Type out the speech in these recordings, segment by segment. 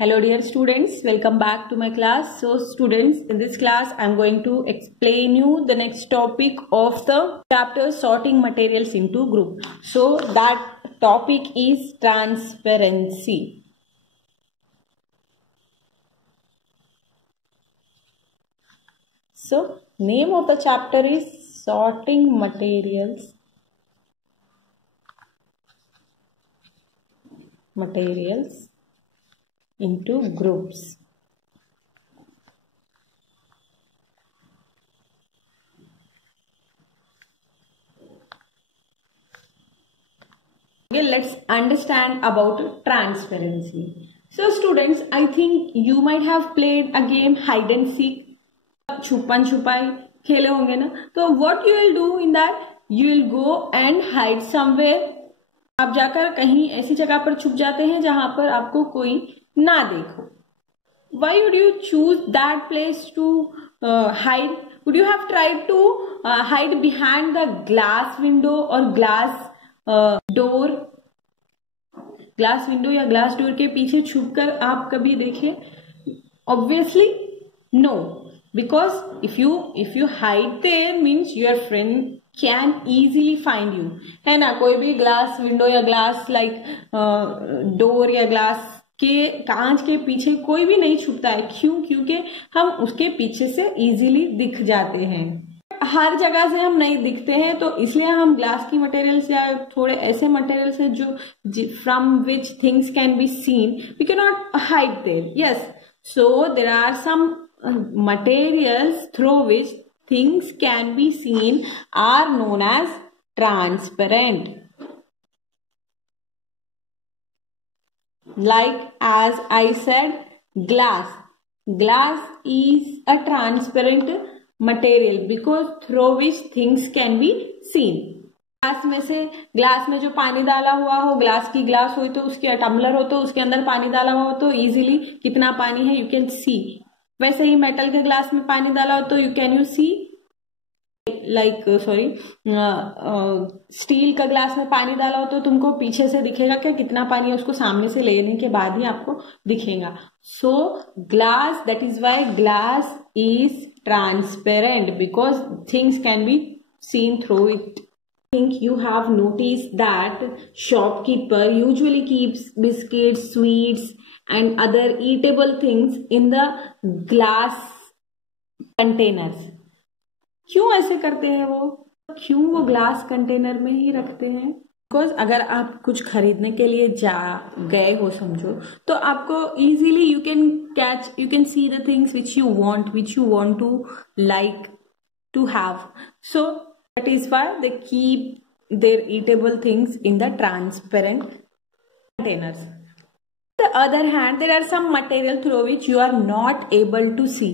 Hello dear students, welcome back to my class. So students, in this class I am going to explain you the next topic of the chapter sorting materials into group. So that topic is transparency. So name of the chapter is sorting materials into groups. Okay, let's understand about transparency. So students, I think you might have played a game hide and seek. छुपन छुपाई खेले होंगे ना. तो what you will do in that, you will go and hide somewhere. आप जाकर कहीं ऐसी जगह पर छुप जाते हैं जहां पर आपको कोई ना देखो. Why would you choose that place to hide? Would you have tried to hide behind the glass window or glass door? Glass window या ग्लास डोर के पीछे छुपकर आप कभी देखे? Obviously no, because if you hide there means your friend can easily find you, है ना. कोई भी ग्लास विंडो या ग्लास लाइक डोर या ग्लास के कांच के पीछे कोई भी नहीं छुपता है. क्यों? क्योंकि हम उसके पीछे से इजीली दिख जाते हैं. हर जगह से हम नहीं दिखते हैं, तो इसलिए हम ग्लास की मटेरियल्स या थोड़े ऐसे मटेरियल्स है जो from which things can be seen, we can not hide there. Yes, so there are some materials through which things can be seen are known as transparent. Like as I said, glass is a transparent material because through which things can be seen. Glass में जो पानी डाला हुआ हो, glass की glass हो तो उसके टम्बलर हो तो उसके अंदर पानी डाला हुआ हो तो इजीली कितना पानी है यू कैन सी. वैसे ही मेटल के ग्लास में पानी डाला हो तो you can you see like steel का ग्लास में पानी डाला हो तो तुमको पीछे से दिखेगा क्या कितना पानी है, उसको सामने से लेने के बाद ही आपको दिखेगा. So glass, that is why glass is transparent because things can be seen through it. I think you have noticed that shopkeeper usually keeps biscuits, sweets and other eatable things in the glass containers. क्यों ऐसे करते हैं वो? क्यों वो glass container में ही रखते हैं? बिकॉज अगर आप कुछ खरीदने के लिए गए हो समझो, तो आपको easily you can see the things which you want to like to have. So that is why they keep their eatable things in the transparent containers. On the other hand, there are some material through which you are not able to see.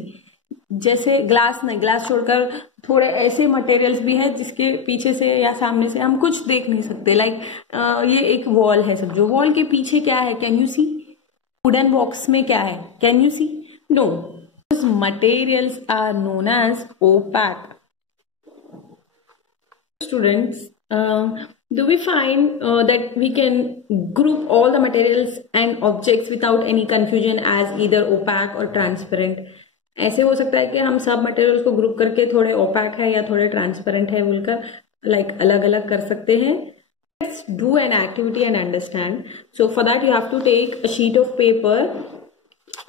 जैसे glass छोड़कर थोड़े ऐसे materials भी है जिसके पीछे से या सामने से हम कुछ देख नहीं सकते. लाइक ये एक वॉल है समझो, वॉल के पीछे क्या है? Can you see? Wooden box में क्या है? Can you see? No. Materials are known as opaque. Students, do we find that we can group all the materials and objects without any confusion as either opaque or transparent? ऐसे हो सकता है कि हम सब मटेरियल्स को group करके थोड़े ओपैक है या थोड़े ट्रांसपेरेंट है बोलकर लाइक अलग अलग कर सकते हैं. Let's do an activity and understand. So for that you have to take a sheet of paper,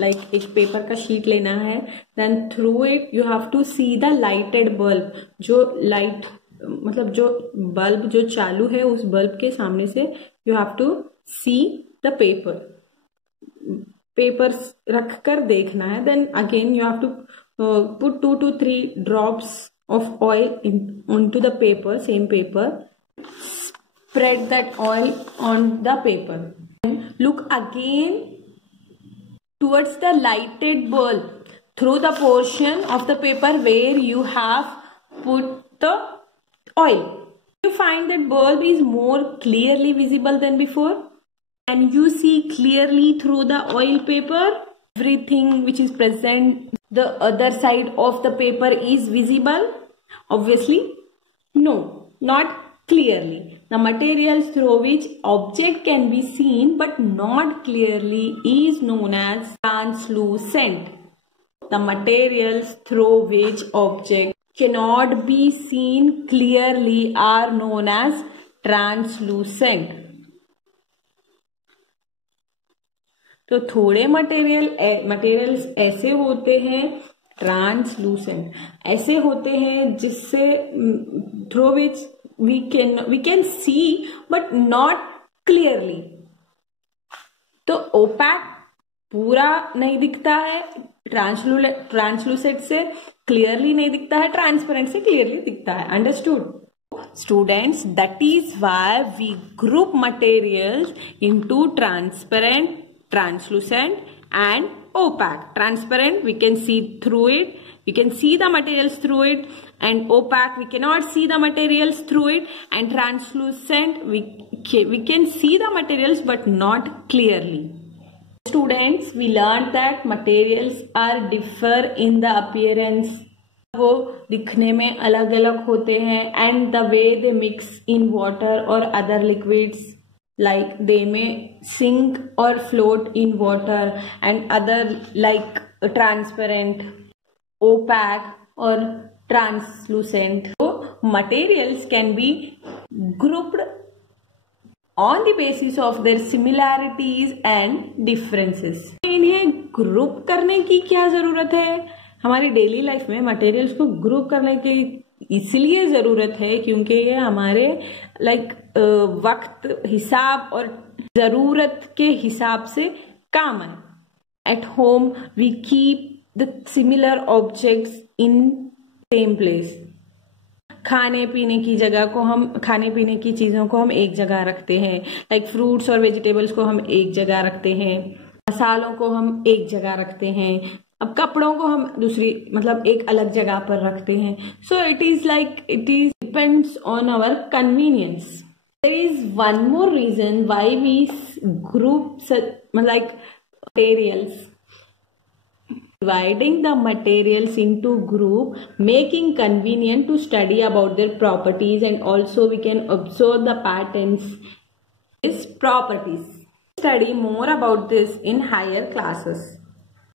like एक पेपर का शीट लेना है. Then through it you have to see the lighted bulb. जो लाइट मतलब जो bulb जो चालू है उस बल्ब के सामने से you have to see the paper रख कर देखना है. Then again you have to put 2 to 3 drops of oil onto the paper, same paper. Spread that oil on the paper and look again towards the lighted bulb through the portion of the paper where you have put the oil. You find that bulb is more clearly visible than before, and you see clearly through the oil paper. Everything which is present the other side of the paper is visible. Obviously no, not clearly. The materials through which object can be seen but not clearly is known as translucent. The materials through which object cannot be seen clearly are known as translucent. तो थोड़े materials ऐसे होते हैं translucent, ऐसे होते हैं जिससे through which we can see but not clearly. तो ओपैक पूरा नहीं दिखता है, ट्रांसलूसेंट से क्लियरली नहीं दिखता है, ट्रांसपेरेंट से क्लियरली दिखता है. Understood students? That is why we group materials into transparent, translucent and opaque. Transparent, we can see through it, we can see the materials through it, and opaque, we cannot see the materials through it, and translucent, we can see the materials but not clearly. Students, we learned that materials are differ in the appearance. वो दिखने में अलग अलग होते हैं, and the way they mix in water or other liquids, like they may sink or float in water, and other like transparent, opaque or translucent. So materials can be grouped on the basis of their similarities and differences. इन्हें group करने की क्या जरूरत है? हमारी daily life में materials को group करने की इसलिए जरूरत है क्योंकि ये हमारे वक्त, हिसाब और जरूरत के हिसाब से काम है. At home we keep the similar objects in same place. खाने पीने की चीजों को हम एक जगह रखते हैं, लाइक फ्रूट्स और वेजिटेबल्स को हम एक जगह रखते हैं, मसालों को हम एक जगह रखते हैं. अब कपड़ों को हम दूसरी एक अलग जगह पर रखते हैं. So it is depends on our convenience. There is one more reason why we group materials. Dividing the materials into group, making convenient to study about their properties, and also we can observe the patterns, its properties. Study more about this in higher classes.